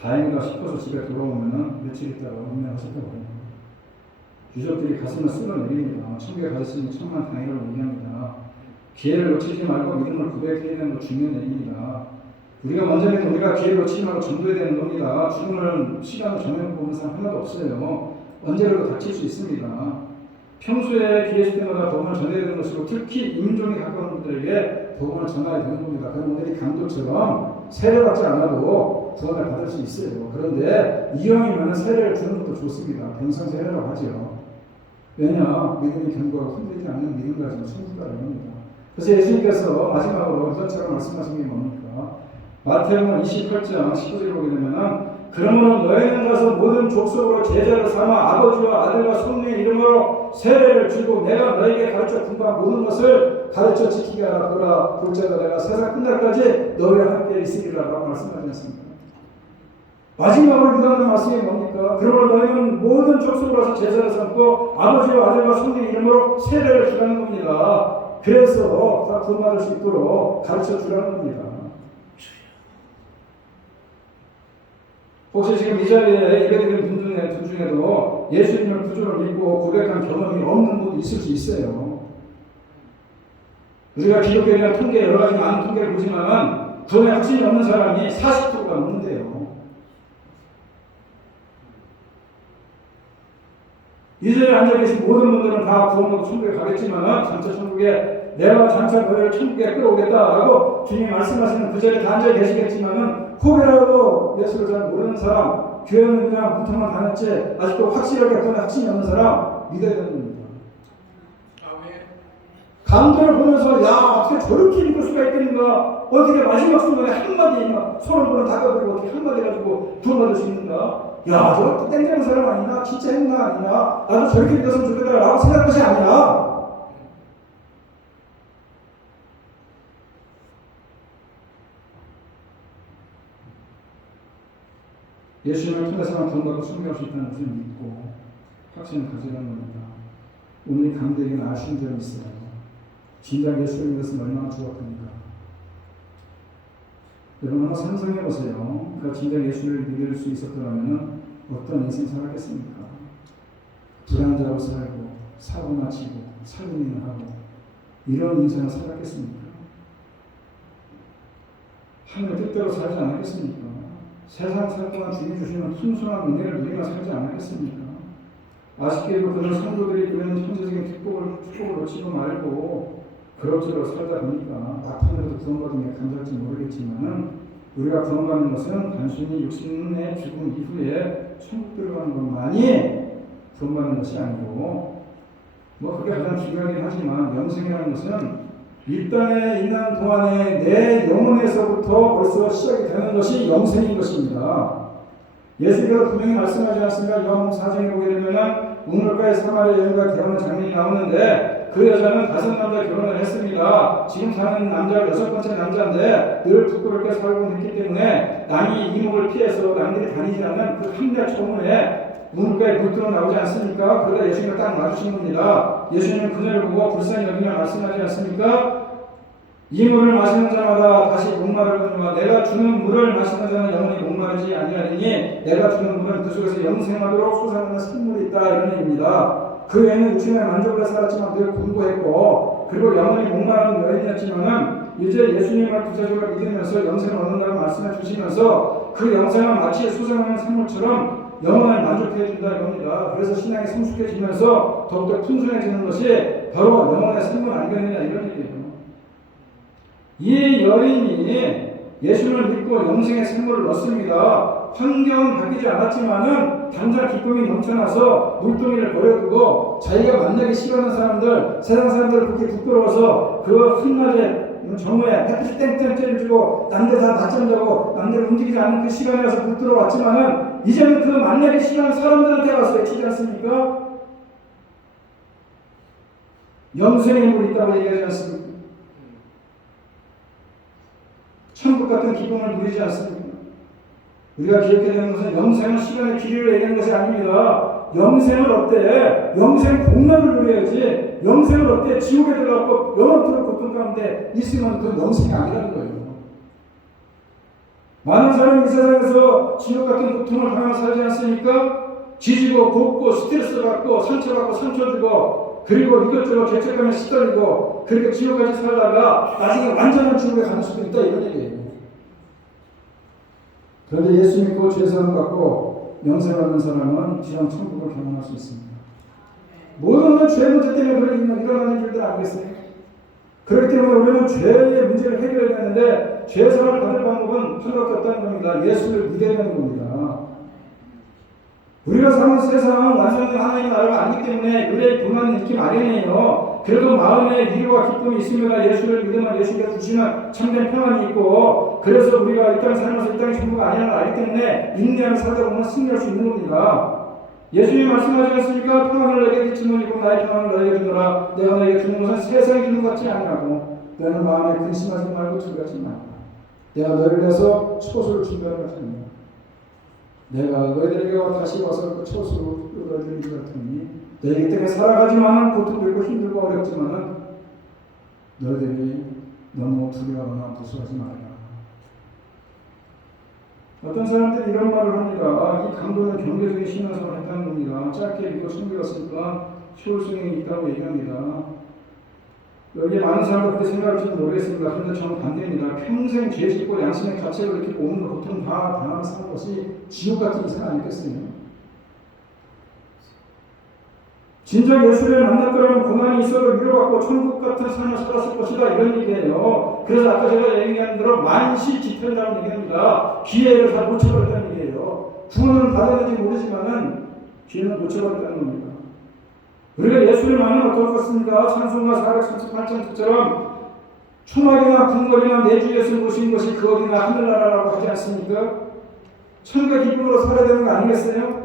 다행이다 싶어서 집에 돌아오면은 며칠 있다가 운명하셨다고 해요. 유족들이 가슴을 쓸어내립니다. 천국에 가셨으니 천만 다행이라고 얘기합니다. 기회를 놓치지 말고 믿음을 고백해야 되는 거 중요한 얘기입니다. 우리가 먼저는 우리가 기회로 치료하고 전도해야 되는 겁니다. 죽음을 시간을 정해놓고 보는 사람 하나도 없어요. 언제라도 닥칠 수 있습니다. 평소에 기회 있을 때마다 복음을 전해야 되는 것이고 특히 임종에 가까운 분들에게 복음을 전해야 되는 겁니다. 그럼 오늘이 강도처럼 세례받지 않아도 구원을 받을 수 있어요. 그런데 이왕이면 세례를 주는 것도 좋습니다. 병상 세례라고 하죠. 왜냐? 믿음이 견고하고 흔들리지 않는 믿음 가지고 천국 가는 겁니다. 그래서 예수님께서 마지막으로 이것처럼 말씀하신 게 뭡니까? 마태복음 28장 19절을 보게 되면은 그러므로 너희는 가서 모든 족속으로 제자를 삼아 아버지와 아들과 성령의 이름으로 세례를 주고 내가 너희에게 가르쳐 분부한 모든 것을 가르쳐 지키게 하라. 그러나 볼지어다 내가 세상 끝날까지 너희와 함께 있으리라고 말씀하지 않습니까? 마지막으로 유다는 말씀이 뭡니까? 그러므로 너희는 모든 족속으로 가서 제자를 삼고 아버지와 아들과 성령의 이름으로 세례를 주라는 겁니다. 그래서 다 구원받을 수 있도록 가르쳐 주라는 겁니다. 혹시 지금 이 자리에 예배드리는 분 중에도 예수님을 구주로 믿고 고백한 경험이 없는 분도 있을 수 있어요. 우리가 기독교에 대한 통계, 여러 가지 많은 통계를 보지만 구원에 확신이 없는 사람이 40%가 넘는데요. 이 자리에 앉아 계신 모든 분들은 다 구원받고 천국에 가겠지만 장차 천국에 내가 장차 너희를 천국에 끌어오겠다라고 주님이 말씀하시는 그 자리에 다 앉아 계시겠지만은 혹이라도 예수를 잘 모르는 사람, 교회는 그냥 무턱만 다녔지 아직도 확실하게 그런 확신이 없는 사람 믿어야 되는 겁니다. 강도를 보면서 야 어떻게 저렇게 믿을 수가 있겠는가, 어떻게 마지막 순간에 한마디 손을 보는 다가버리고 어떻게 한마디 가지고 구원받을 수 있는가, 야 저 땡기는 사람 아니나 진짜 했나 아니나 나도 저렇게 믿었으면 좋겠다 라고 생각할 것이 아니라 예수님을 통해서만 구원받고 순교할 수 있다는 것을 믿고 확신을 가지라는 겁니다. 오늘 강대에게는 아쉬운 점이 있어요. 진작 예수를 믿었으면 얼마나 좋았습니까? 여러분 한번 상상해 보세요. 그러니까 진작 예수를 믿을 수 있었더라면 어떤 인생 살았겠습니까? 불안자로 살고 사고나 치고 살인이나 하고 이런 인생을 살았겠습니까? 하늘의 뜻대로 살지 않았겠습니까? 세상 살 동안 주님 주시는 순수한 은혜를 누리며 살지 않았겠습니까? 아쉽게도 그런 성도들이 그런 현재적인 축복을 놓치고 말고 그럭저럭 살다 보니까 막판으로도 구원받은 게 감사할지 모르겠지만은 우리가 구원받는 것은 단순히 육신의 죽음 이후에 천국 들어가는 것만이 구원받는 것이 아니고 뭐 그게 가장 중요하긴 하지만 영생이라는 것은 이 땅에 있는 동안에 내 영혼에서부터 벌써 시작이 되는 것이 영생인 것입니다. 예수께서 분명히 말씀하지 않습니까? 요한복음 4장에 보게 되면 우물가의 사마리아 여인과 결혼한 장면이 나오는데 그 여자는 5남자 결혼을 했습니다. 지금 사는 남자가 6번째 남자인데 늘 부끄럽게 살고 있기 때문에 남이 이목을 피해서 남들이 다니지 않는 그 한대 초문에 우물가에 물들어 나오지 않습니까? 그러다 예수님을 딱 마주친 겁니다. 예수님은 그녀를 보고 불쌍히 여기며 말씀하지 않습니까? 이 물을 마시는 자마다 다시 목마르거니와 내가 주는 물을 마시는 자는 영원히 목마르지 아니하리니 내가 주는 물은 그 속에서 영생하도록 솟아나는 샘물이 있다 이런 얘기입니다. 그 애는 육신의 만족을 살았지만 늘 공부했고 그리고 영원히 목마른 여인이었지만은 이제 예수님을 구세주로 믿으면서 영생을 얻는다고 말씀해 주시면서 그 영생은 마치 솟아나는 샘물처럼 영혼을 만족해 준다 이겁니다. 그래서 신앙이 성숙해지면서 더욱더 풍성해지는 것이 바로 영혼의 샘물 아니겠느냐 이런 얘기예요. 이 여인이 예수를 믿고 영생의 샘물을 얻습니다. 환경은 바뀌지 않았지만은 당장 기쁨이 넘쳐나서 물동이를 버려두고 자기가 만나기 싫어하는 사람들, 세상 사람들을 그렇게 부끄러워서 그 한낮에 정오에 햇빛이 땡땡 쬐주고 남들 다 낮잠 자고 남들 움직이지 않는 그 시간에 가서 물 들어왔지만은 이제는 그 만나기 싫어하는 사람들한테 가서 외치지 않습니까? 영생의 물이 있다고 얘기하지 않습니까? 천국 같은 기쁨을 누리지 않습니까? 우리가 기억해야 되는 것은 영생은 시간의 길이를 얘기하는 것이 아닙니다. 영생을 어때? 영생 복락을 누려야지. 영생을 어때? 지옥에 들어가고 영원토록 고통 가운데 있으면 그건 영생이 아니라는 거예요. 많은 사람이 이 세상에서 지옥 같은 고통을 당하며 살지 않습니까? 지지고 곱고 스트레스 받고 상처 주고 그리고 이것저것 죄책감에 시달리고 그렇게 지옥까지 살다가 나중에 완전한 지옥에 가는 수도 있다 이런 얘기예요. 그런데 예수 믿고 죄사함 받고 영생하는 사람은 지상 천국을 경험할 수 있습니다. 모든 죄 문제 때문에 일어나는 일들 아니겠어요? 그렇기 때문에 우리는 죄의 문제를 해결해야 되는데 죄사함을 받을 방법은 하나밖에 없다는 겁니다. 예수를 믿어야 되는 겁니다. 우리가 사는 세상은 완전히 하나님 나라가 아니기 때문에 의뢰의 고난이 있기 마련이에요. 그래도 마음에 위로와 기쁨이 있습니다. 예수를 믿으면 예수께서 주시는 참된 평안이 있고, 그래서 우리가 이 땅에 살면서 이 땅이 전부가 아니라는 걸 알기 때문에 인내하는 살다 보면 승리할 수 있는 겁니다. 예수님이 말씀하지 않습니까? 평안을 너에게 주노니고 나의 평안을 너에게 주노라. 내가 너에게 주는 것은 세상이 주는 것 같지 아니하고 너는 마음에 근심하지 말고 두려워하지 말라. 내가 너를 위해서 초소를 준비하는 것 같으니 내가 너희들에게 다시 와서 그 초소로 끌어들이는 것 같으니 너희들 때문에 살아가지만은 고통들고 힘들고 어렵지만은 너희들이 너무 두려워하거나 무서워하지 말라. 어떤 사람들이 이런 말을 합니다. 이 강도는 경제적인 신앙생활을 했다는 겁니다. 짧게 믿고 숨겨왔으니까 효율성이 있다고 얘기합니다. 여기 많은 사람들 그렇게 생각할지는 모르겠습니다. 그런데 저는 반대입니다. 평생 죄 짓고 양심의 가책을 느끼고 오는 것 보통 다 당하는 사는 것이 지옥 같은 인생 아니겠어요? 진정 예수를 만났더라면 고난이 있어도 위로받고 천국 같은 삶을 살았을 것이다 이런 얘기예요. 그래서 아까 제가 얘기한 대로 만시지편이라는 얘기합니다. 기회를 다 놓쳐버렸다는 얘기예요. 구원은 받았는지 모르지만은 기회는 놓쳐버렸다는 겁니다. 우리가 예수를 만나면 어떨 것 같습니까? 찬송가 438장처럼 초막이나 궁궐이나 내 주 예수 모신 것이 그 어디나 하늘나라라고 하지 않습니까? 천국의 기쁨으로 살아야 되는 거 아니겠어요?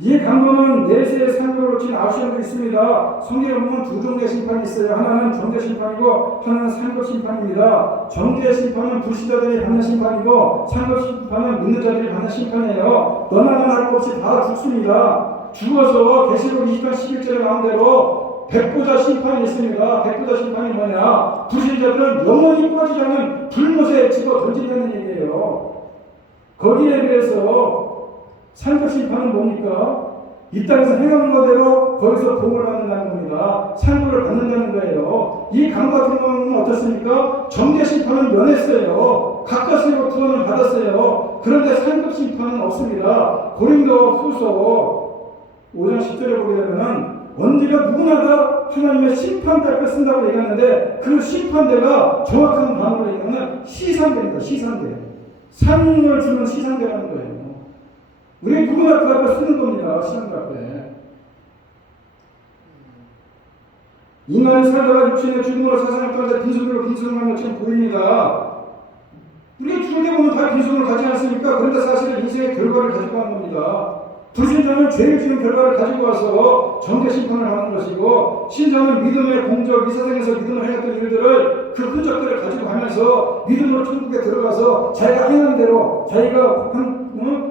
이 강도는 내세의 상급을 놓친 9시간도 있습니다. 성경에 보면 두 종류의 심판이 있어요. 하나는 정죄 심판이고 하나는 상급 심판입니다. 정죄 심판은 불신자들이 받는 심판이고 상급 심판은 믿는 자들이 받는 심판이에요. 너나 나나 할 것 없이 다 죽습니다. 죽어서 계시록 20장 11절에 나온 대로 백보자 심판이 있습니다. 백보자 심판이 뭐냐? 불신자들은 영원히 꺼지지 않는 불못에 집어 던진다는 얘기예요. 거기에 비해서 상급 심판은 뭡니까? 이 땅에서 행하는 거대로 거기서 복을 받는다는 겁니다. 상급을 받는다는 거예요. 이 강 같은 경우는 어떻습니까? 정죄 심판은 면했어요. 가까스로 구원을 받았어요. 그런데 상급 심판은 없습니다. 고린도 후서 5장 10절에 보게 되면은 언제가 누구나 다 하나님의 심판대를 쓴다고 얘기하는데 그 심판대가 정확한 단어로 얘기하면 시상대입니다. 시상대. 상을 주는 시상대라는 거예요. 우리 누구나 그 앞에 쓰는 겁니다. 시상대 앞에. 인간이 살다가 육신의 죽음으로 세상을 떠나서 빈손으로 빈손을 것처럼 보입니다. 우리가 죽을 때 보면 다 빈손을 가지 않습니까? 그런데 사실은 인생의 결과를 가지고 가는 겁니다. 불신자는 죄를 지은 결과를 가지고 와서 정죄 심판을 하는 것이고, 신자는 믿음의 공적, 이 세상에서 믿음을 행했던 일들을 그 흔적들을 가지고 가면서 믿음으로 천국에 들어가서 자기가 행한 대로, 자기가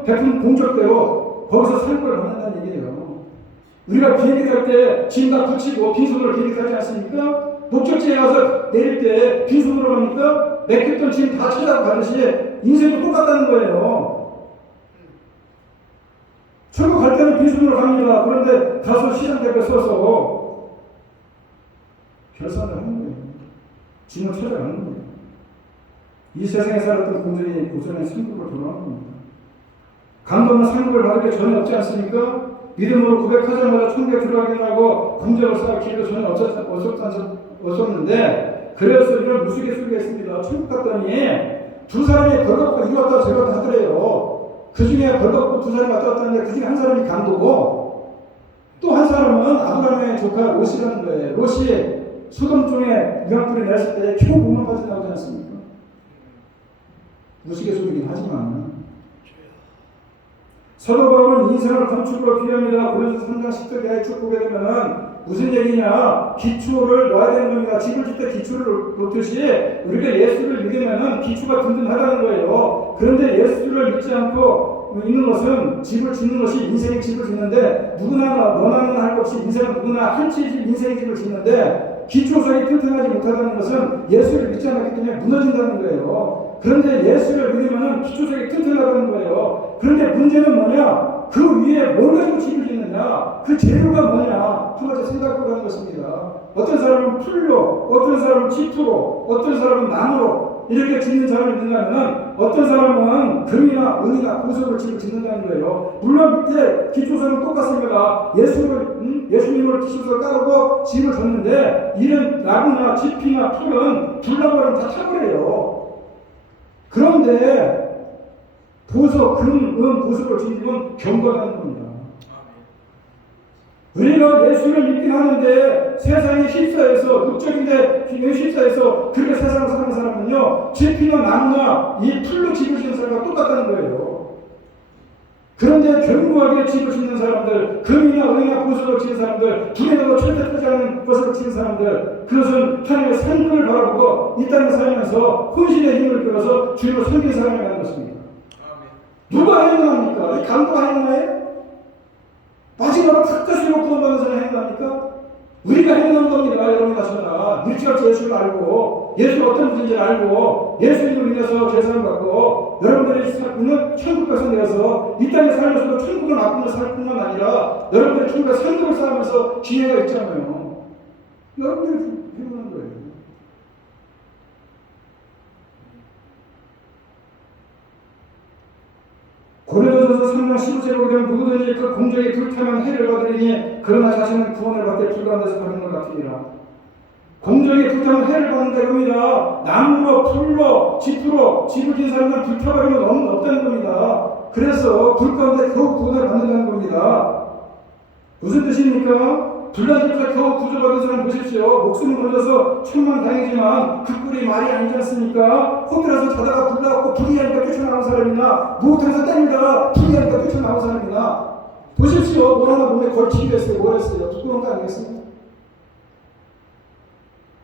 베푼 공적대로 거기서 상급을 받는다는 얘기예요. 우리가 비행기 탈 때 짐 다 붙이고 빈손으로 비행기 타지 않습니까? 목적지에 가서 내릴 때 빈손으로 갑니까? 맡겼던 짐 다 찾아가고 가듯이 인생도 똑같다는 거예요. 천국 갈 때는 빈손으로 갑니다. 그런데 가서 시상대에 서서 결산을 하는 거예요. 짐을 찾아가는 거예요. 이 세상에 살았던 공전이 고전의 상급을 돌아가는 겁니다. 강도는 상급을 받을 게 전혀 없지 않습니까? 믿음으로 고백하자마자 천국에 들어가긴 하고 공적을 쌓기도 전혀 없었는데, 그래서 이런 무수개수가 있습니다. 천국 갔더니 두 사람이 벌겁고 이리 왔다 저리 왔다 하더래요. 그 중에 벌겁고 두 사람이 왔다 갔다 하는데 그 중에 한 사람이 강도고 또 한 사람은 아브라함의 조카 롯이라는 거예요. 롯이 소돔 중에 유황불이 냈을 때 겨우 몸만 빠져나오지 않습니까? 무수개수이긴 하지만 사도 바울은 인생을 건축으로 비유합니다. 그래서 3장 10절에 쭉 보게 되면 무슨 얘기냐? 기초를 넣어야 되는 겁니다. 집을 짓 때 기초를 놓듯이 우리가 예수를 믿으면 기초가 든든하다는 거예요. 그런데 예수를 믿지 않고 있는 것은 집을 짓는 것이 인생의 집을 짓는데, 누구나 너나는 할 것 없이 인생은 누구나 한 채 인생의 집을 짓는데 기초성이 튼튼하지 못하다는 것은 예수를 믿지 않았기 때문에 무너진다는 거예요. 그런데 예수를 믿으면 기초성이 튼튼하다는 거예요. 그런데 문제는 뭐냐? 그 위에 뭘 가지고 집을 짓느냐? 그 재료가 뭐냐? 한 가지 생각해보라는 것입니다. 어떤 사람은 풀로, 어떤 사람은 지토로, 어떤 사람은 나무로, 이렇게 짓는 사람이 있는가 하면 어떤 사람은 금이나 은이나 보석을 치고 짓는다는 거예요. 물론 밑에 기초서는 똑같습니다. 예수님을 기초서 깔고 집을 줬는데 이런 나무나 지피나 풀은 불나버리면 다 타버려요. 그런데 보석, 보석을 진 집은 경건하는 겁니다. 우리가 예수를 믿긴 하는데 세상에 휩싸여서 육적인데 휩싸여서 그렇게 세상을 사는 사람은요, 지피나 나무나 이 풀로 집을 짓는 사람과 똑같다는 거예요. 그런데 견고하게 집을 짓는 사람들, 금이나 은이나 보석을 짓는 사람들, 불에다가 절대 뜨지 않는 것을 짓는 사람들, 그것은 하나님의 상급을 바라보고 이 땅에 살면서 혼신의 힘을 끌어서 주님을 섬기는 사람이 되는 것입니다. 누가 행동합니까? 이 강도가 행동해요? 마지막으로 끝까지로 구원받는 사람이 행동합니까? 우리가 행동한 겁니다. 여러분이 저나 일찌감치 예수를 알고 예수가 어떤 분인지 알고 예수님을 인해서 계산을 받고 여러분들의 삶은 천국 백성 되어서 이 땅에 살면서도 천국을 맛보며 살 뿐만 아니라 여러분들의 천국의 상급을 쌓으면서 기회가 있잖아요. 여러분들이 행동한 거예요. 고린도전서 3장 15절에 보게 되면 누구든지 그 공적에 불타면 해를 받으리니 그러나 자신은 구원을 받되 불가한 데서 받는 것 같으니라. 공적에 불타면 해를 받는다 겁니다. 나무로 풀로 지프로 집을 짓는 사람은 불타버리면 없다는 겁니다. 그래서 불 가운데 겨우 구원을 받는다는 겁니다. 무슨 뜻입니까? 불난집에서 겨우 구조받은 사람 보십시오. 목숨을 걸려서 천만다행이지만 그 꼴이 말이 아니지 않습니까? 호텔에서 자다가 불 나왔고 불이 하니까 뛰쳐나온 사람이나 목욕탕에서 땡기다가 불이 하니까 뛰쳐나온 사람이나 보십시오. 뭘 하나 몸에 걸치게 됐어요. 뭘 했어요? 부끄러운 거 아니겠어요?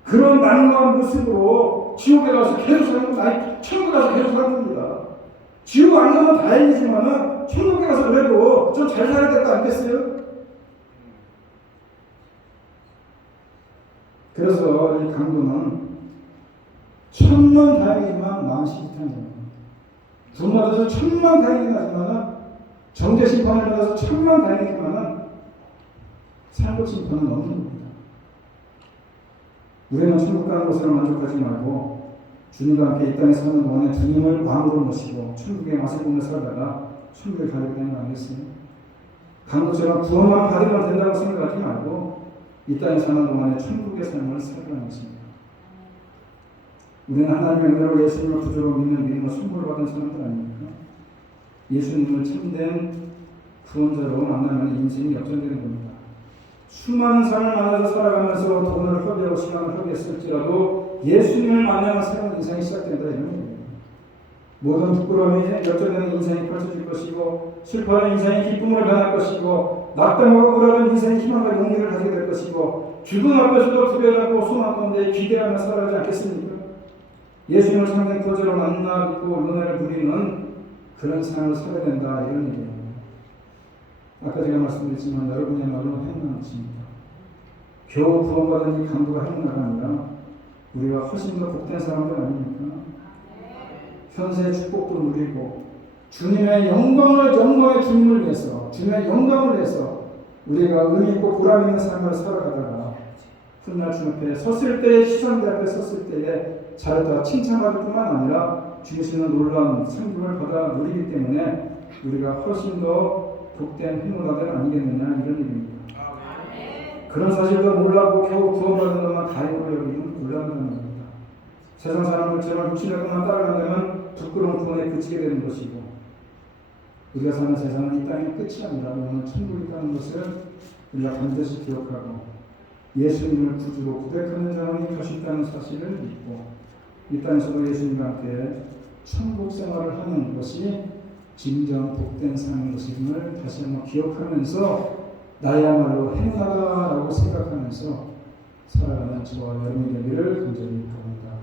그런 난감한 모습으로 지옥에 가서 계속 사는 건 아니, 천국에 가서 계속 사는 겁니다. 지옥 안 가면 다행이지만은 천국에 가서 그래도 좀 잘 살아야 될 거 아니겠어요? 그래서 이 강도는 천만다행이지만 만시지탄입니다. 부모로서 천만다행이긴 하지만 정죄심판을 받아서 천만다행이지만 상급심판은 없는 겁니다. 우리는 천국 가는 것으로 만족하지 말고 주님과 함께 이 땅에 사는 동안에 주님을 왕으로 모시고 천국의 맛을 보며 살다가 천국에 가게 되는 거 아니겠어요? 강도처럼 구원만 받으면 된다고 생각하지 말고 이 땅에 사는 동안에 천국의 삶을 살아가는 것입니다. 우리는 하나님의 은혜로 예수님을 구주로 믿는 믿음을 선물을 받은 사람들 아닙니까? 예수님을 참된 구원자로 만나면 인생이 역전되는 겁니다. 수많은 사람을 만나서 살아가면서 돈을 허비하고 시간을 허비했을지라도 예수님을 만나면 새로운 인생이 시작된다 이런 얘기예요. 모든 부끄러움이 역전되는 인생이 펼쳐질 것이고 슬퍼하는 인생이 기쁨으로 변할 것이고 낙담하고 불안한 인생이 희망과 용기를 가지게 될 것이고 죽음 앞에서도 두려워하고 소망 가운데 기대하며 살아가지 않겠습니까? 예수님을 참된 구원자로 만나 믿고 은혜를 누리는 그런 삶을 살아야 된다 이런 얘기예요. 아까 제가 말씀드렸지만 여러분이야말로 행복한 것입니다. 겨우 구원받은 이 강도가 행복가 아니라 우리가 훨씬 더 복된 사람들 아닙니까? 현세의 축복도 누리고 주님의 영광의 주님을 위해서 주님의 영광을 위해서 우리가 의미 있고 보람 있는 삶을 살아가다가 훗날 주님 앞에 섰을 때 시선대 앞에 섰을 때에 잘했다 칭찬받을 뿐만 아니라 주시는 놀라운 상급을 받아 누리기 때문에 우리가 훨씬 더 복된 행운아들 아니겠느냐 이런 얘기입니다. 그런 사실도 몰라고 겨우 구원받는 것만 다행으로 여기는 곤란한 겁니다. 세상 사람들처럼 육신의 것만 따라간다면 부끄러운 구원에 그치게 되는 것이고 우리가 사는 세상은 이 땅의 끝이 아니라 영원한 천국이 있다는 것을 우리가 반드시 기억하고 예수님을 구주로 고백하는 자만이 더 쉽다는 사실을 믿고 이 땅에서도 예수님과 함께 천국 생활을 하는 것이 진정 복된 삶인 것임을 다시 한번 기억하면서 나야말로 행하다라고 생각하면서 살아가는 저와 여러분이 되기를 간절히 바랍니다.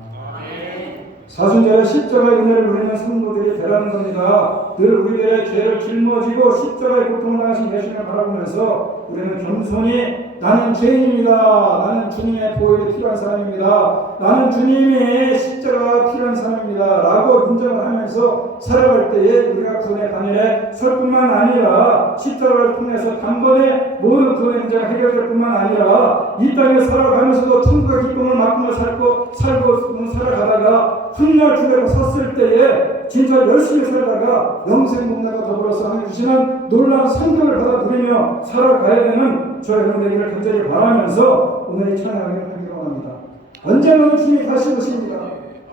사순절에 십자가의 은혜를 누리는 성도들이 되라는 겁니다. 늘 우리들의 죄를 짊어지고 십자가의 고통을 당하신 예수님을 바라보면서 우리는 겸손히 나는 죄인입니다. 나는 주님의 보혈이 필요한 사람입니다. 나는 주님의 십자가가 필요한 사람입니다. 라고 인정을 하면서 살아갈 때에 우리가 구원의 반열에 설 뿐만 아니라 십자가를 통해서 단번에 모든 구원의 문제가 해결될 뿐만 아니라 이 땅에 살아가면서도 천국의 기쁨을 맛보며 살고 살아가다가 훗날 주례로 섰을 때에 진짜 열심히 살다가 영생 복락과 더불어서 하나님 주시는 놀라운 성경을 받아 누리며 살아가야 되는 저와 여러분 되기를 간절히 바라면서 오늘 이 찬양을 하기로 합니다. 언제나 주님이 다시 오십니다.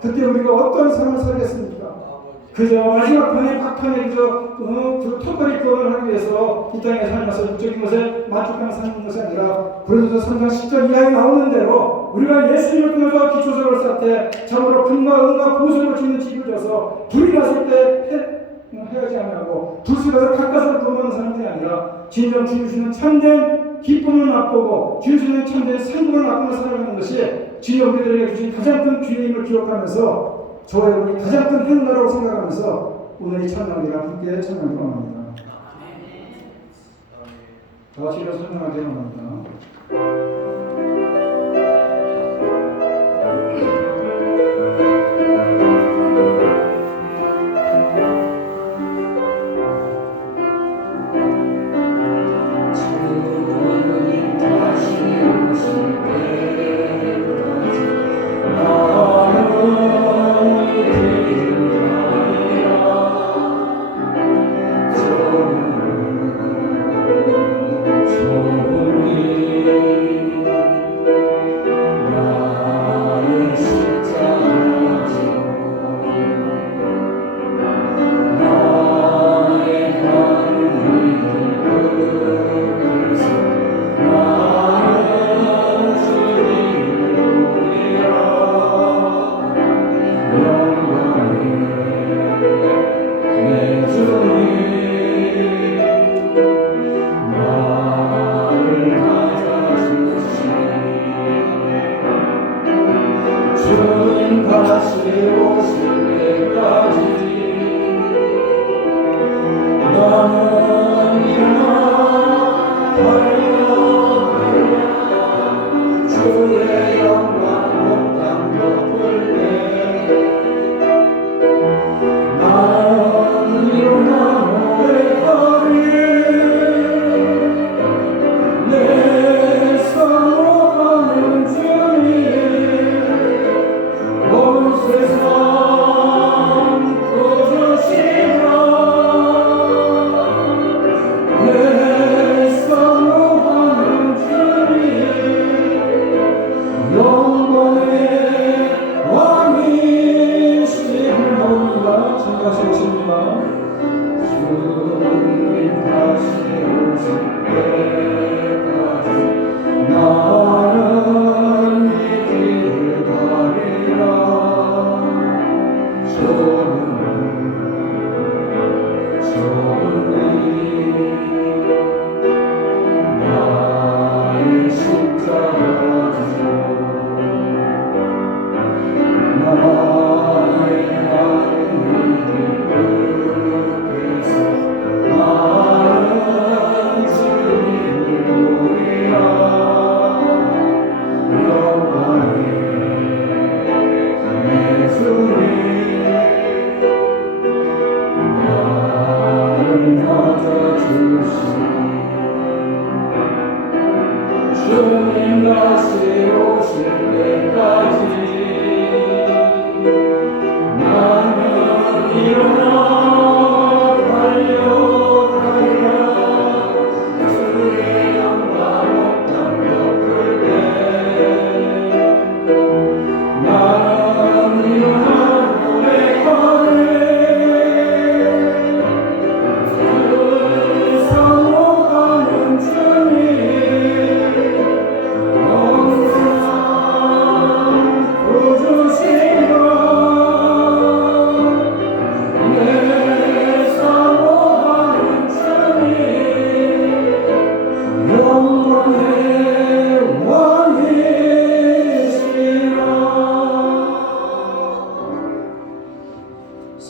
그때 우리가 어떤 삶을 살겠습니까? 그저 마지막 판에 막판에 그저 턱걸이 구원을 하기 위해서 이 땅에 살면서 육적인 것에 만족하며 사는 것이 아니라 고린도서 3장 10절 이하에 나오는 대로 우리가 예수님을 통해서 기초적으로 쌓되 참으로 금과 은과 보석으로 짓는 집을 져서 불이 났을 때 헤어지 아니하고 불속에서 가까스로 구원하는 사람들이 아니라 진정 주시는 참된 기쁨을 맛보고 주시는 참된 상급을 맛보며 살아가는 것이 진정 우리들에게 주신 가장 큰 기회임을 기억하면서 저와 여러분이 가장 큰 행운이라고 생각하면서 오늘 이 찬양이랑 함께 찬양을 원합니다. 다 같이 일어서 찬양하기 원합니다.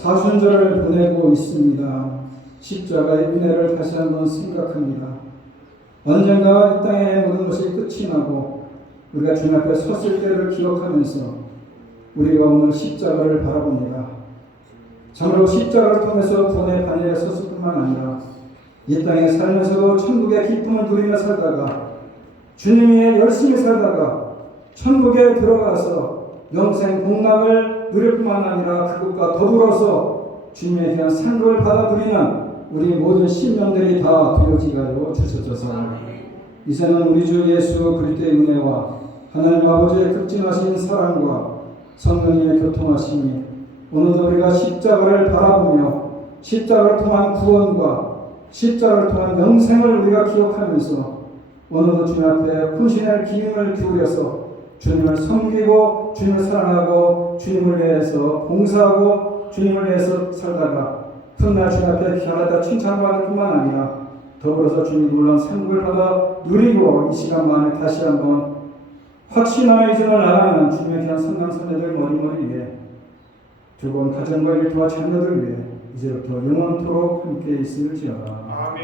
사순절을 보내고 있습니다. 십자가의 은혜를 다시 한번 생각합니다. 언젠가 이 땅의 모든 것이 끝이 나고 우리가 주님 앞에 섰을 때를 기억하면서 우리가 오늘 십자가를 바라봅니다. 참으로 십자가를 통해서 구원의 반열에 섰을 뿐만 아니라 이 땅에 살면서도 천국의 기쁨을 누리며 살다가 주님이 열심히 살다가 천국에 들어가서 영생 복락을 누릴 뿐만 아니라 그것과 더불어서 주님의 귀한 상급을 받아 누리는 우리 모든 신명들이 다 되어지게 하여 주셔서 이제는 우리 주 예수 그리스도의 은혜와 하나님 아버지의 극진하신 사랑과 성령님의 교통하심이 오늘도 우리가 십자가를 바라보며 십자가를 통한 구원과 십자가를 통한 영생을 우리가 기억하면서 오늘도 주님 앞에 혼신의 기름을 기울여서 주님을 섬기고 주님을 사랑하고 주님을 위해서 봉사하고 주님을 위해서 살다가 훗날 주님 앞에 귀하다 칭찬받을 뿐만 아니라 더불어서 주님 놀라운 상급을 받아 누리고 이 시간만에 다시 한번 확신하며 이전을 나가는 주님의 귀한 선남선녀들 머리머리 위에 두 번 가정과 일터와 자녀들 위해 이제부터 영원토록 함께 있을지어다. 아멘.